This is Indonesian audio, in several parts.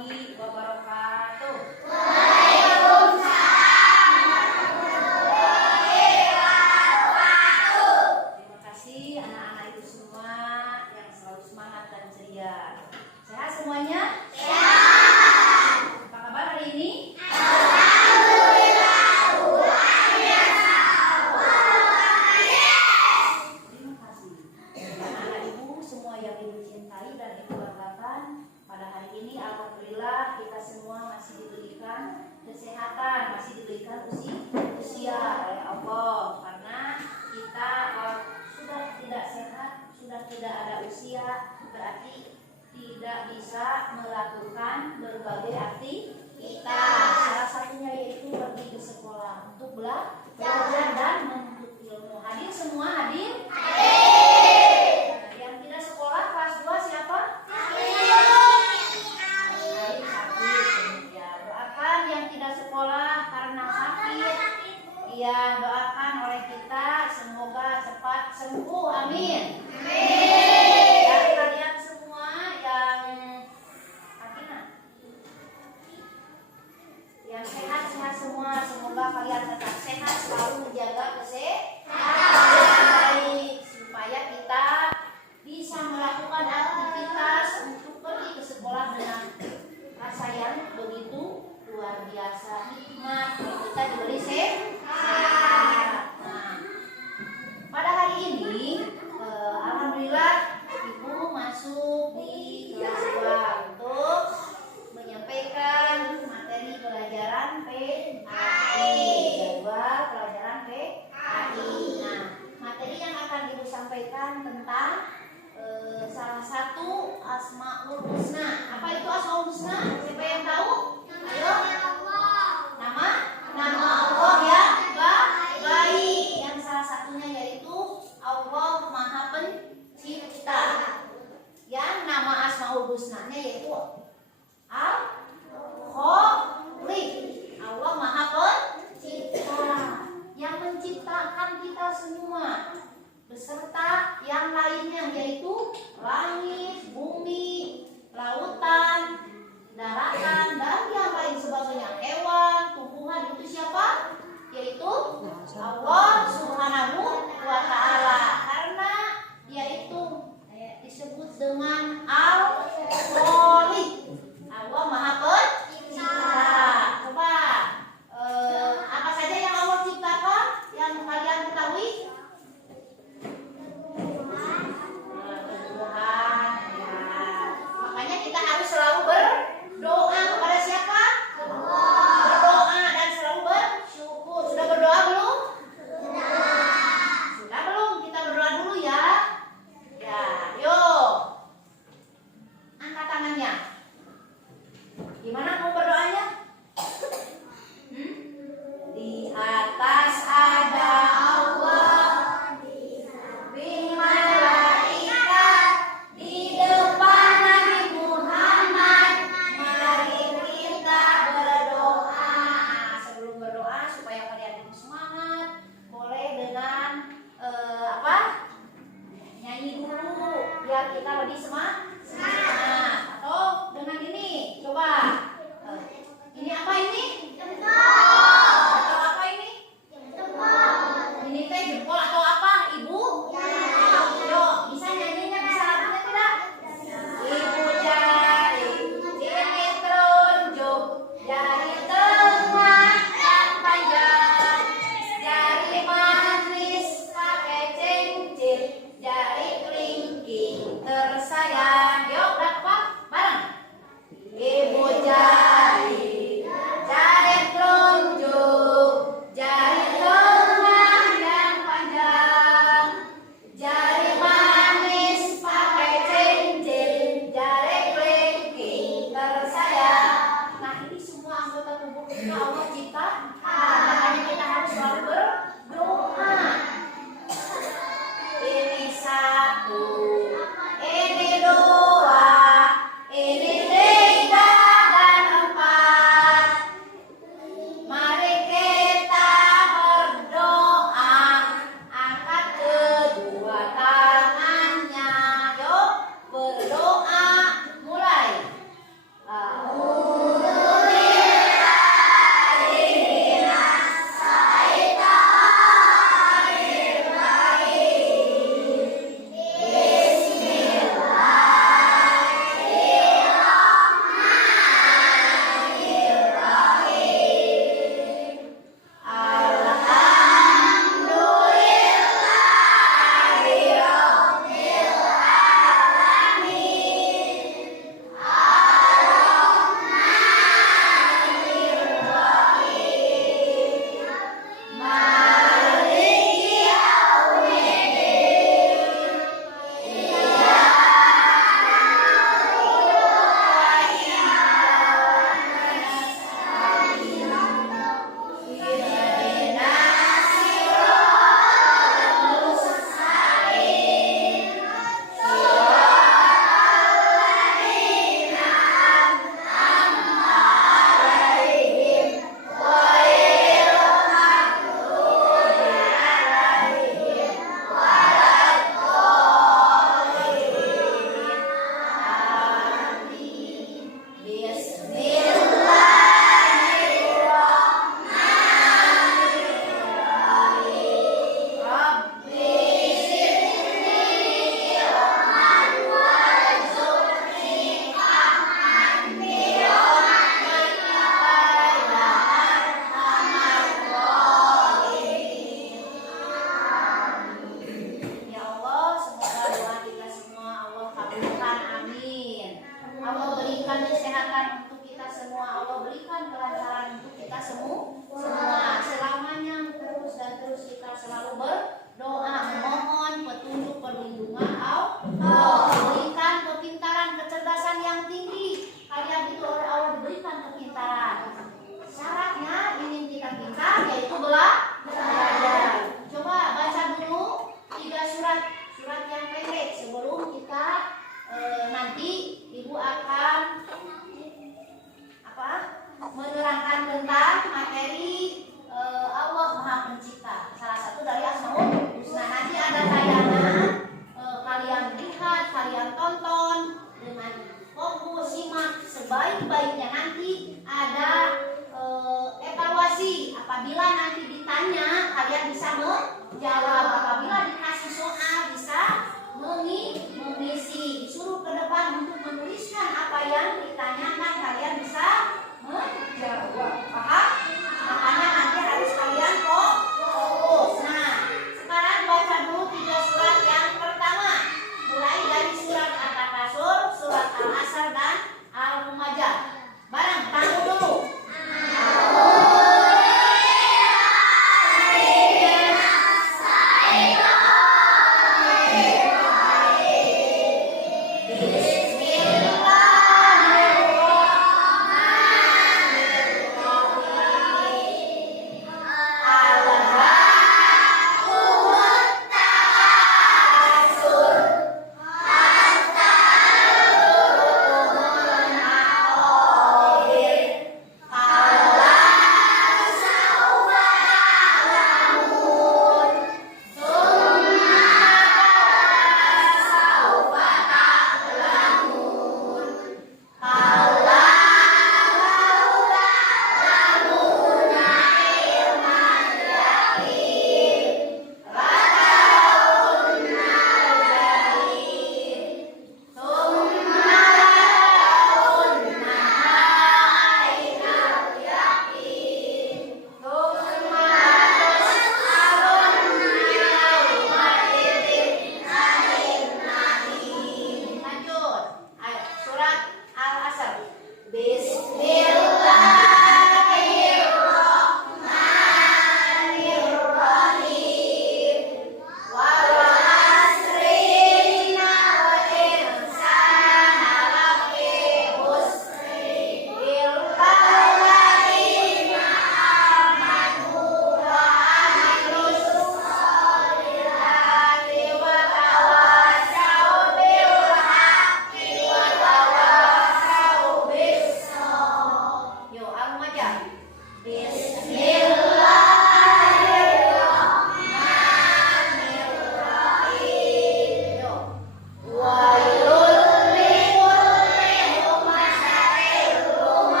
warahmatullahi wabarakatuh. Terima kasih anak-anak ibu semua yang selalu semangat dan ceria. Sehat semuanya? Apa kabar hari ini? Terima kasih. Anak-anak ibu semua yang ibu cintai dan ibu banggakan, pada hari ini alhamdulillah kita semua masih diberikan kesehatan, masih diberikan usia oleh Allah. Karena kita sudah tidak sehat, sudah tidak ada usia, berarti tidak bisa melakukan berbagai aktivitas. Salah satunya yaitu pergi ke sekolah untuk belajar dan menuntut ilmu. Hadir semua, hadir? Yang tidak sekolah kelas 2 siapa? Ya, doakan yang tidak sekolah karena sakit. Ya, doakan oleh kita semoga cepat sembuh. Amin. Dan kalian semua yang sehat-sehat semua, semoga kalian tetap sehat, selalu menjaga kesehatan baik supaya kita bisa melakukan aktivitas untuk pergi ke sekolah dengan rasa yang begitu luar biasa, hikmat kita diberi sehat. Nah, pada hari ini alhamdulillah ibu masuk di kelas 2 untuk menyampaikan materi pelajaran PAI, jadwal pelajaran PAI. Nah, materi yang akan ibu sampaikan tentang salah satu Asmaul Husna. Apa itu Asmaul Husna? Siapa yang tahu? Ayo. Nama Allah yang baik. Yang salah satunya yaitu Allah Maha Pencipta. Yang nama Asmaul Husna-nya yaitu Al-Khaliq. Allah Maha Pencipta yang menciptakan kita semua beserta yang lainnya yaitu langit, bumi, lautan, daratan dan yang lain sebagainya. Hewan, tumbuhan itu siapa? Yaitu Allah Subhanahu wa ta'ala. Karena dia itu disebut dengan Al-Khaliq. Allah Maha Pencipta. Coba apa saja yang Allah ciptakan yang kalian ketahui? Tumbuhan. Makanya kita harus selalu berdoa kepada siapa? Berdoa dan selalu bersyukur. Sudah berdoa belum? Sudah belum? Kita berdoa dulu ya. Ya, yuk. Angkat tangannya. Gimana mau berdoanya? Di atas ada Allah, di malaikat, di depan Nabi Muhammad. Mari kita berdoa. Sebelum berdoa supaya kalian lebih semangat, boleh dengan nyanyi dulu biar kita lebih semangat. Atau dengan ini, coba. Ini apa ini? Atau apa ini? Ini teh jempol atau apa, Ibu? Yuk, bisa nyanyinya, bisa lagunya tidak? Ibu jari ini telunjuk, jari tengah yang panjang, jari manis pakai cincin, jari kelingking tersayang. Yuk, berapa? Bareng. Ibu jari selalu berdoa memohon petunjuk perlindungan Allah, diberikan kepintaran, kecerdasan yang tinggi. Kalian itu oleh Allah diberikan kepintaran. Syaratnya ingin kita pintar yaitu belajar. Coba baca dulu 3 surat yang pendek sebelum kita nanti Ibu akan menerangkan tentang materi Allah Maha Pencipta. Salah satu dari Asmaul Husna. Nanti ada tayangan, kalian lihat, kalian tonton dengan fokus, simak sebaik-baiknya. Nanti ada evaluasi. Apabila nanti ditanya, kalian bisa menjawab. Apabila dikasih soal, bisa mengisi. Disuruh ke depan untuk menuliskan apa yang ditanyakan, kalian bisa menjawab. Paham? Makanya nanti harus kalian fokus. Nah, sekarang baca dulu 3 surat yang pertama. Mulai dari surat At-Takasur, surat Al-Asr, dan Al-Humajah. Bareng, tangguh dulu.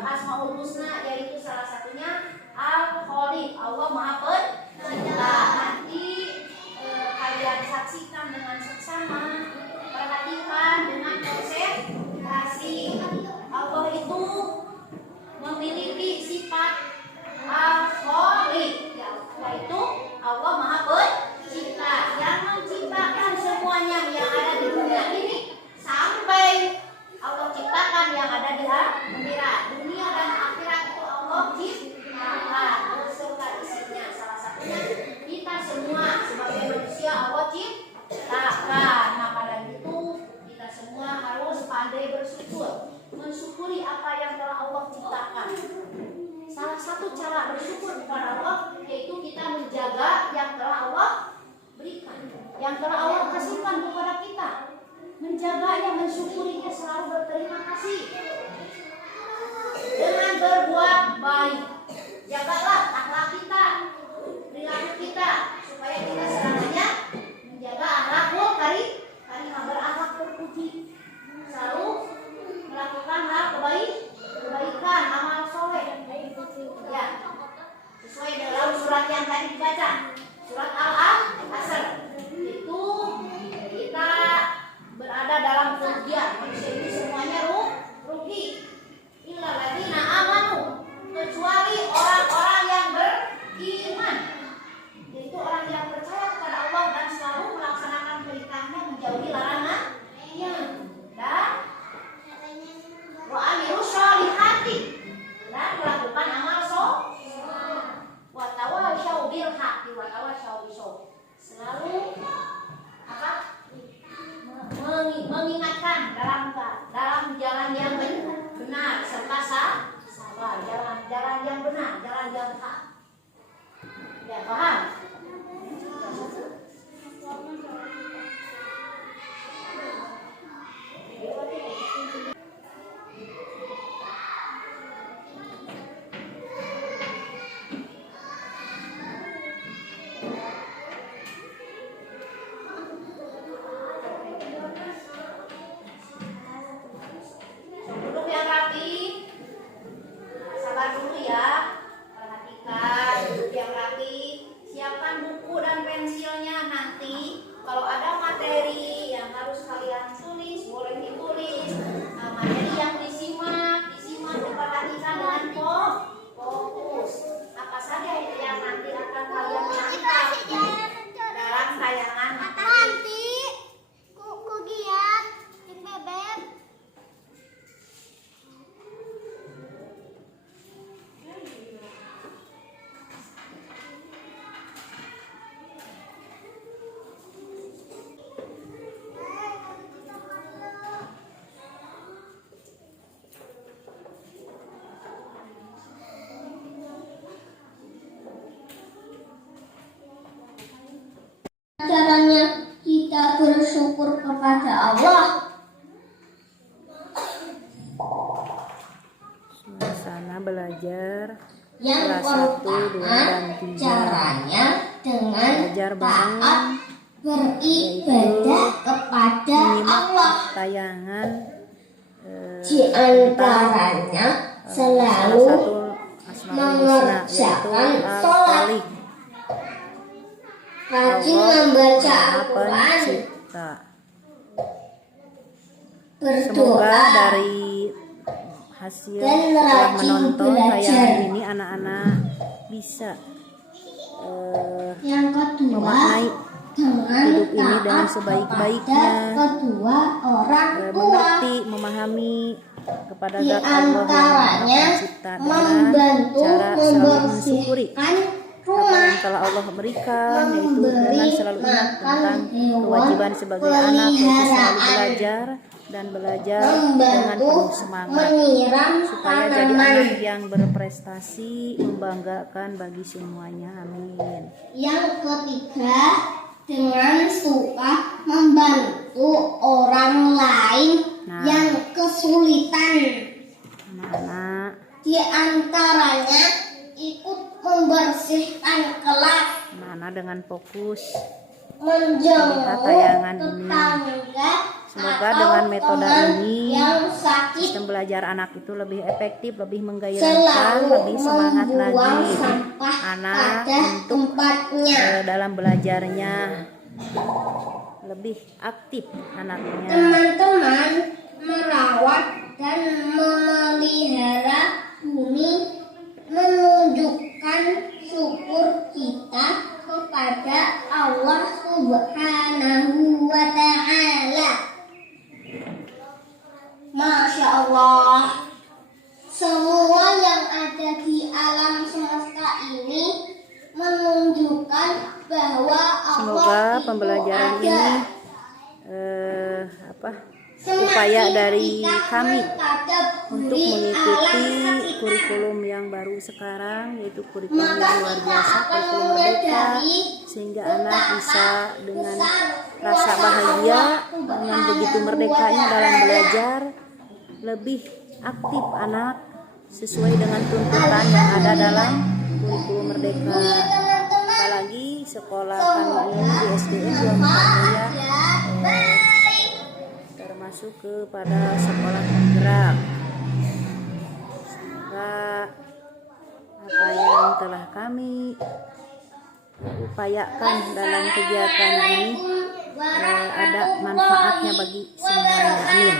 Asmaul Husna, yaitu salah satu Maha Pencipta. Nanti kalian saksikan dengan seksama, perhatikan dengan konsentrasi. Allah itu memiliki sifat al-Khaliq, yaitu Allah Maha Pencipta yang menciptakan semuanya yang ada di dunia ini sampai Allah ciptakan yang ada di akhirat. Dunia dan akhirat itu Allah ciptakan beserta isinya. Salah satunya kita semua sebagai manusia Allah ciptakan. Maka dari itu kita semua harus pandai bersyukur, mensyukuri apa yang telah Allah ciptakan. Salah satu cara bersyukur kepada Allah yaitu kita menjaga yang telah Allah berikan, yang telah Allah kasihkan kepada kita. Menjaganya, mensyukurinya, selalu berterima kasih dengan berbuat baik. Jagalah akhlak kita, perilaku kita, supaya kita selamanya menjaga akhlakul karimah, berakhlak terpuji, selalu melakukan hal kebaikan, amal soleh. Ya, sesuai dalam surat yang tadi dibaca, surat Al-Asr, itu kita berada dalam kerugian. Manusia ini semuanya rugi. Illal ladzina amanu, kecuali orang-orang yang beriman, yaitu orang yang percaya kepada Allah dan selalu melaksanakan perintahnya, menjauhi larangannya, dan wa amilus sholihati, dan melakukan amal wa tawasyaw bil haqqi wa tawasyaw bis-sabr. Selalu apa? Mengingatkan dalam jalan yang benar serta sabar, jalan yang benar, jalan yang hak. Ya, paham? Caranya kita bersyukur kepada Allah. Suasana belajar Yang kelas 1, 2, dan 3. Caranya dengan Belajar bareng, taat beribadah kepada Allah. tayangan Di antaranya selalu mengerjakan sholat, rajin membaca Al-Quran, Semoga berdoa, dari hasil dan setelah rajin menonton belajar. tayangan ini anak-anak bisa Yang kedua, memaknai dengan hidup ini dengan taat sebaik-baiknya, kepada kedua orang tua. mengerti, memahami kepada Di zat Allah yang antaranya Pencipta dengan membantu cara selalu mensyukuri membersihkan apa rumah, yang telah Allah berikan, yaitu memberi dengan selalu ingat makan tentang hewan kewajiban sebagai anak, yaitu selalu peliharaan, belajar dan belajar dengan membantu penuh semangat menyiram supaya jadi tanaman. anak yang berprestasi, membanggakan bagi semuanya. Amin. Yang ketiga, dengan suka membantu orang lain yang kesulitan. Anak-anak, Di antaranya ikut membersihkan kelas, anak-anak dengan fokus menjenguk tayangan ini. tetangga Semoga atau dengan metode teman ini yang sakit sistem belajar anak itu lebih efektif, lebih menggairahkan, selalu lebih semangat membuang lagi sampah anak pada untuk tempatnya. dalam belajarnya, lebih aktif anaknya. Teman-teman merawat dan memelihara bumi menunjukkan syukur kita kepada Allah Subhanahu wa Ta'ala. Masya Allah, semua yang ada di alam semesta ini menunjukkan bahwa Allah Semoga itu pembelajaran ada. ini upaya dari kami untuk mengikuti kurikulum yang baru sekarang, yaitu kurikulum yang luar biasa, kurikulum merdeka, sehingga anak bisa dengan rasa bahagia, dengan begitu merdekanya dalam belajar, lebih aktif anak sesuai dengan tuntutan yang ada dalam kurikulum merdeka. Apalagi sekolah kami ini di SDN Dua Mulia termasuk kepada sekolah penggerak. Semoga apa yang telah kami upayakan dalam kegiatan ini ada manfaatnya bagi semuanya. Amin.